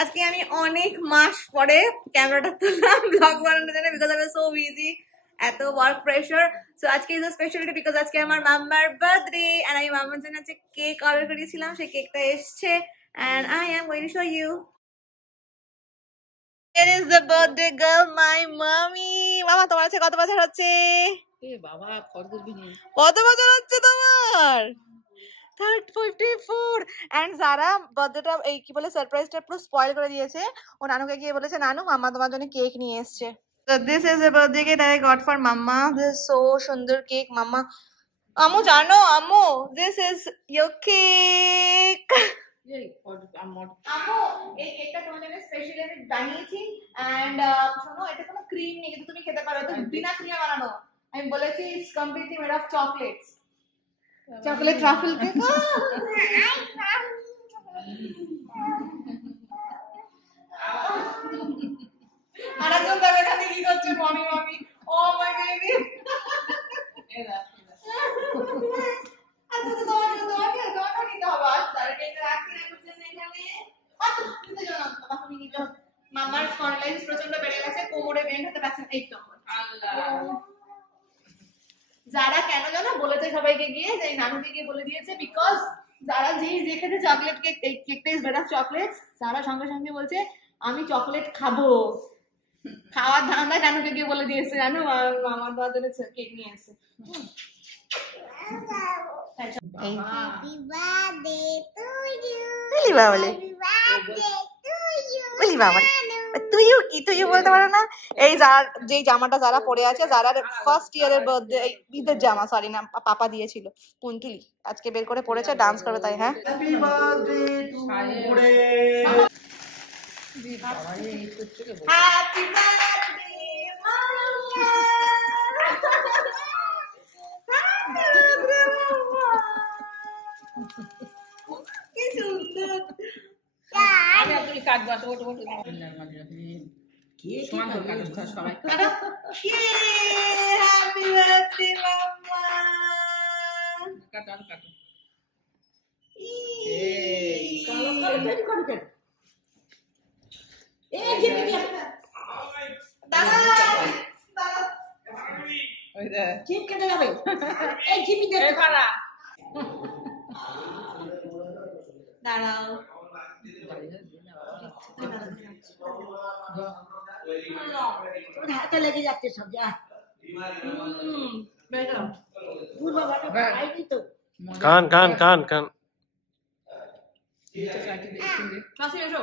আজকে আমি অনেক মাস পরে ক্যামেরাটা তুললাম ব্লগ বানানোর জন্য because I was so busy, এত ওয়ার্ক প্রেশার। সো আজকে ইজ আ স্পেশালিটি বিকজ আজকে আমার মাম্মার বার্থডে এন্ড আমি মাম্মার জন্য হচ্ছে কেক অর্ডার করেছিলাম, সেই কেকটা এসছে and I am going to show you. It is the birthday girl, my mommy. মামা তোমার হচ্ছে কত বছর হচ্ছে? বাবা কত বছর হচ্ছে তোমার? 54 এন্ড যারা বার্থডেটা এই কি বলে সারপ্রাইজটা পুরো স্পয়েল করে দিয়েছে। ও নানুকে গিয়ে বলেছে নানু মাম্মা তোমার জন্য কেক নিয়ে এসেছে। So this is a birthday cake that I got for mama. This is so সুন্দর কেক মাম্মা। আম্মু জানো আম্মু this is your cake. আম্মু এই কেকটা তোমার জন্য স্পেশালি আমি বানিয়েছি এন্ড শোনো এটা কোনো ক্রিম নেই কিন্তু তুমি খেতে পারো, এটা বিনা ক্রিমে বানানো। আমি বলেছি it's completely made of chocolates. Chocolate truffle cake. আরেকজন তবে এখানে কি করছে mummy mummy oh my baby. আচ্ছা তো তোমাকে নিতে হবে আর তার কেকটা রাখি না করতে নেই এখানে। আচ্ছা নিতে যাও না বাবা তুমি নিতে। মামার স্পন্ডাইটিস প্রচন্ড বেড়ে গেছে, কোমরে বেন্ড হতে পারছে না। এই তো আল্লাহ। যারা কেন জানো বলেছে সবাইকে গিয়ে যে নানুকে গিয়ে বলে দিয়েছে বিকজ যারা যে খেতে চকলেট কেক এই কেকটা ইজ বেটার চকলেটস, যারা সঙ্গে সঙ্গে বলছে আমি চকলেট খাবো, খাওয়ার ধান্দা নানুকে গিয়ে বলে দিয়েছে জানো আমার বাবা জন্য কেক নিয়ে আসছে। Happy birthday to you. বলি বাবা বলে Happy birthday to you. বলি বাবা তুইও কি তুইও বলতে পারো না। এই যারা যেই জামাটা যারা পরে আছে যারা ফার্স্ট ইয়ারের বার্থডে ঈদের জামা সরি না পাপা দিয়েছিল পুন্টুলি আজকে বের করে পড়েছে ডান্স করবে তাই। হ্যাঁ হ্যাপি বার্থডে টু মুড়ে। Happy birthday mamma. কি সুন্দর। আমি আপনি কাটবো তো ওটা কি সমান করে কাটবো সবাই। Happy birthday mamma. কাটো কাটো। কালো কালো কেন করো কেন? এই জিপি দিয়া দাদা ওই দে জিপ কেটে যাবে। এই জিপি দিয়ে এই পারা দাঁড়াও তোর হাতে লেগে যাচ্ছে সব যা। দূর বাবাটা খাইনি তো। কান কান কান কান। ক্লাসে এসো।